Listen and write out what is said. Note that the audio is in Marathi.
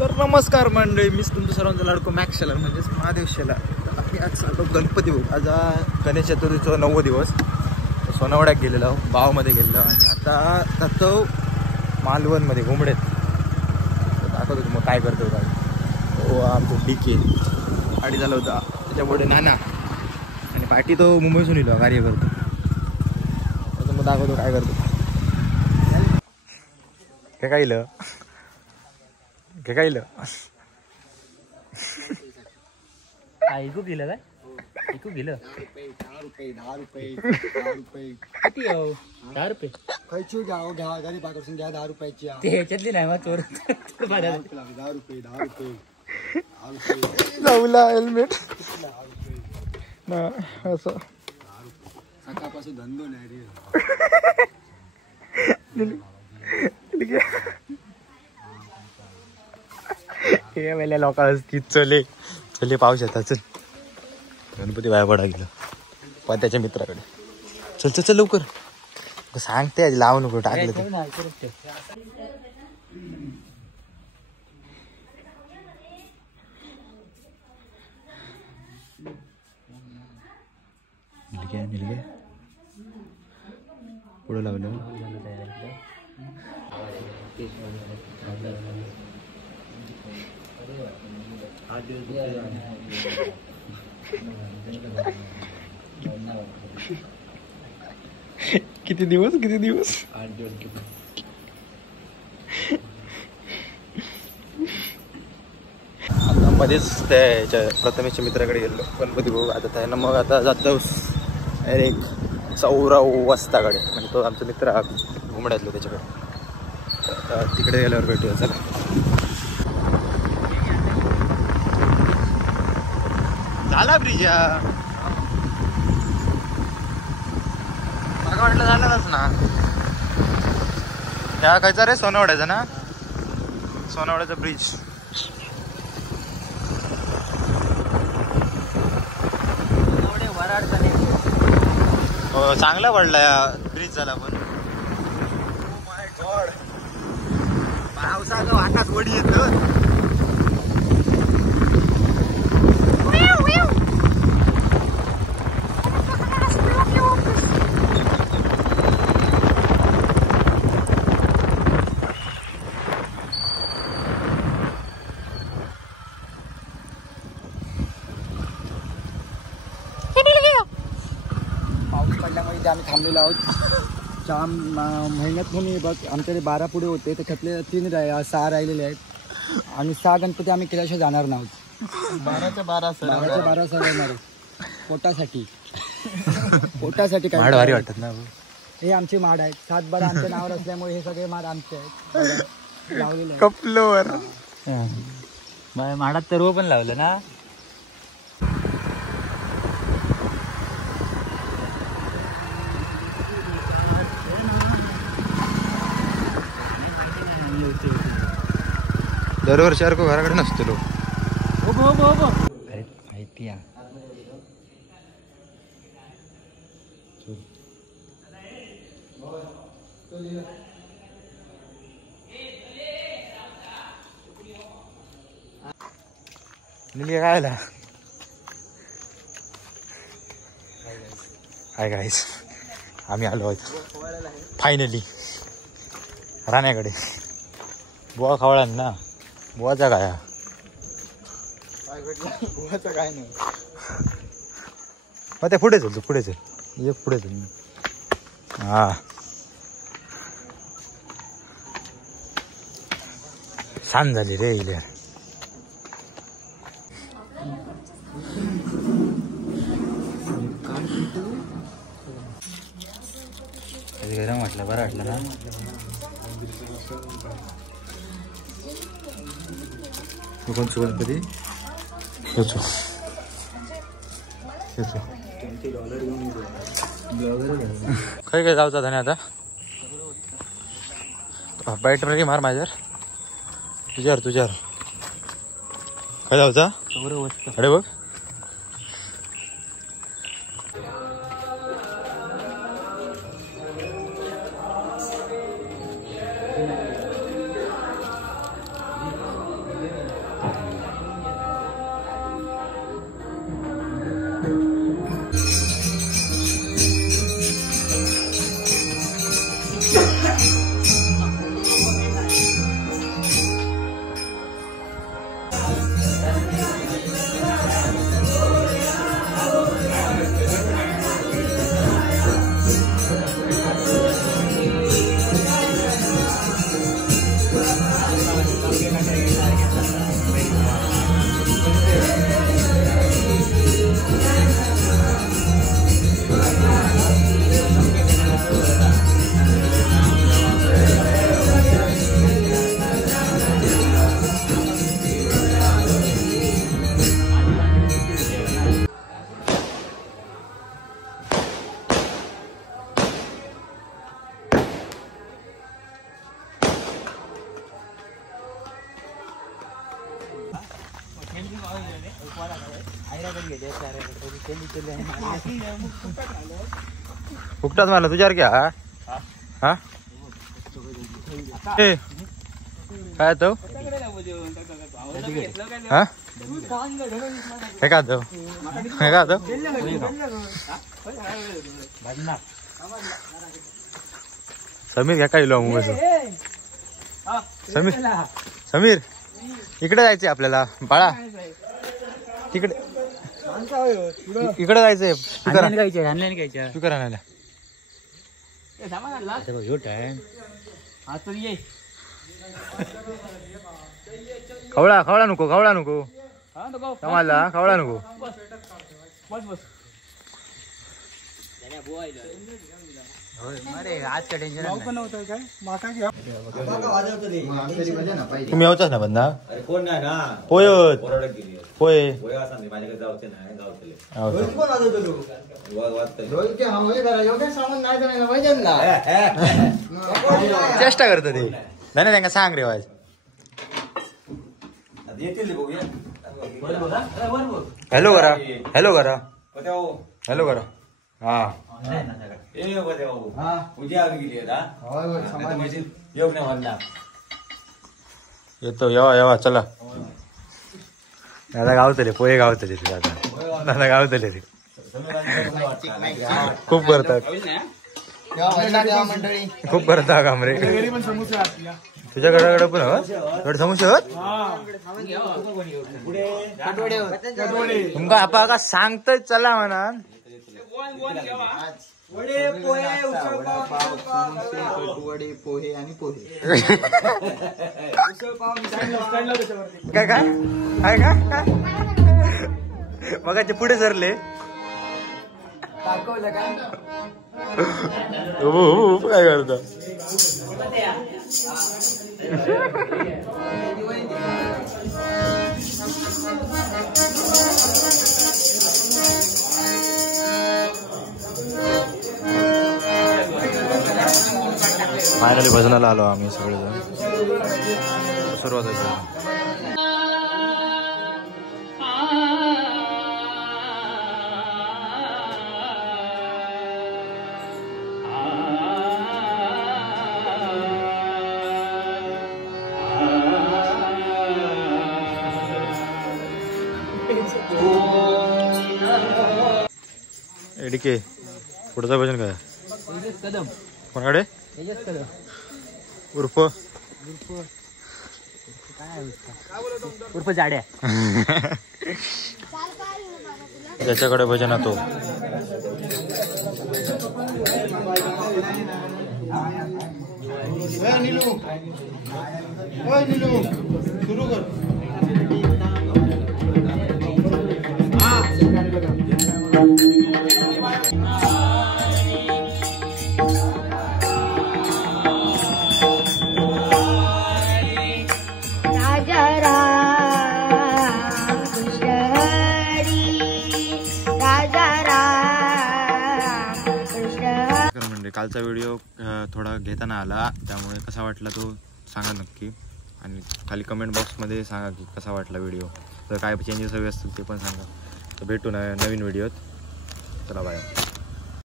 तर नमस्कार मंडळी, मीच तुमचं सर्वांचा लाडको मॅक्स शेलर म्हणजेच महादेव शेलर. आम्ही आज चाललो गणपती बघू. आज गणेश चतुर्थीचा 9वा दिवस. सोनावड्यात गेलेलो, बावमध्ये गेलेलो आणि आता जातो मालवणमध्ये घुमडेत. दाखवतो तुम्हाला काय करतो काय. हो, आमचं डीके गाडी झाला होता, त्याच्यापुढे नाना आणि पार्टी तो मुंबईसून येलो कार्य करतो. त्याचं मग दाखवतो काय करतो. काय कायलं काय कायलं ऐकू गेलं काय? ऐकू गेलं 10 रुपये किती हो? 10 रुपये खायची घ्या घ्या गरीब पासून घ्या 10 रुपयाची ते ह्याच्यातली नाही मग चोर 10 रुपये लावला हेल्मेट ना असं सकाळपासून धंदो नाही रे. वेळेला लोक असतील चले चले पाऊस येतात. चल गणपती बाहेर पडा गेलं पण त्याच्या मित्राकडे. चल चल चल लवकर सांगते लावू नको टाकलं ते. निलगे पुढे लावलं. किती दिवस 8 दिवस. आता मध्येच त्याच्या प्रथमेशच्या मित्राकडे गेलो गणपती भाऊ. आता त्यानं मग आता जातो डायरेक्ट 14 वाजताकडे, म्हणजे तो आमचा मित्र घुमड्यातलो त्याच्याकडे. तिकडे गेल्यावर भेटूया. चला झाला ब्रिज. मला वाटलं झालंच ना. ह्या कायचा रे सोनावड्याचा ना, सोनावड्याचा ब्रिज. हो चांगला पडला ब्रिज झाला पण. माय गॉड, पावसाचं वाटात वडी येत. पाऊस पडल्यामुळे आम्ही थांबलेलो आहोत. 4 महिन्यात म्हणून बघ आमच्याकडे 12 पुढे होते, त्याच्यातले 6 राहिलेले आहेत आणि 6 गणपती आम्ही केल्याशिवाय जाणार नाहोत. 12 जाणार पोटासाठी. पोटासाठी काय माड भारी वाटत ना. हे आमचे माड आहेत. 7/12 आमच्या नावावर असल्यामुळे हे सगळे माड आमचे आहेत लावलेले आहेत. कपलोवर माडात तर पण लावलं ना. दरवर्षी सारखं घराकडे नसतो लोक. अरे माहिती आहे. निलगे काय आला. हाय गाईस, आम्ही आलो आहोत फायनली राण्याकडे. बुवा खावळा ना. बुवाचा काय पोहायचं काय नाही. मग ते पुढे चल, तू पुढे चल, एक पुढे चल. हा छान झाली रे इले. गरम वाटलं, बरं वाटलं ना. कोणचं गणपती येतो काय काय जाऊचा धने आता. बॅटर की मार माझ्यावर, तुझ्यावर काय जाऊचा. अरे बघ फुकटाच मला तुझ्यावर क्या हा ए काय तो हा हे का तो हे का तो समीर घ्या काय लो मग समीर समीर इकडे जायचंय आपल्याला बाळा तिकडे इकडे जायचंय स्पीकर आणायला खवळा खवळा नको खवळा नको समाजला खवळा नको आज का टेन्शन तुम्ही यावचाच ना बंदा कोण नाही ना पोय ओरडत गेली पोय होय असं नाही माझ्याकडे जाऊचे नाही जाऊचे चेष्टा करत ते नाही त्यांना सांग रे वाज येतील बघूया हॅलो करा हॅलो करा हॅलो करा हा उद्या गेली येऊ नाही म्हणणार येतो येवा येवा चला दादा गावतले पोहे गावतले ते दादा दादा गावतले ते खूप करतात खूप करता काम रे तुझ्याकडे पण हवं समोसे होत तुमका आपा का सांगतोय चला म्हणा पोहे आणि पोहे काय काय काय काय मगाचे पुढे सरले दाखवलं काय काय करता फायनली भजनाला आलो आम्ही सगळेजण सुरुवात आहे एडीके पुढचं भजन काय कदम कोणाकडे उर्फ उर्फ जाड्या ज्याच्याकडे भजन तो सुरू कर कालचा व्हिडिओ थोडा घेताना आला त्यामुळे कसा वाटला तो सांगा नक्की आणि खाली कमेंट बॉक्समध्ये सांगा की कसा वाटला व्हिडिओ तर काय चेंजेस हवे असतील ते पण सांगा तर भेटू नवीन व्हिडिओत चला बाय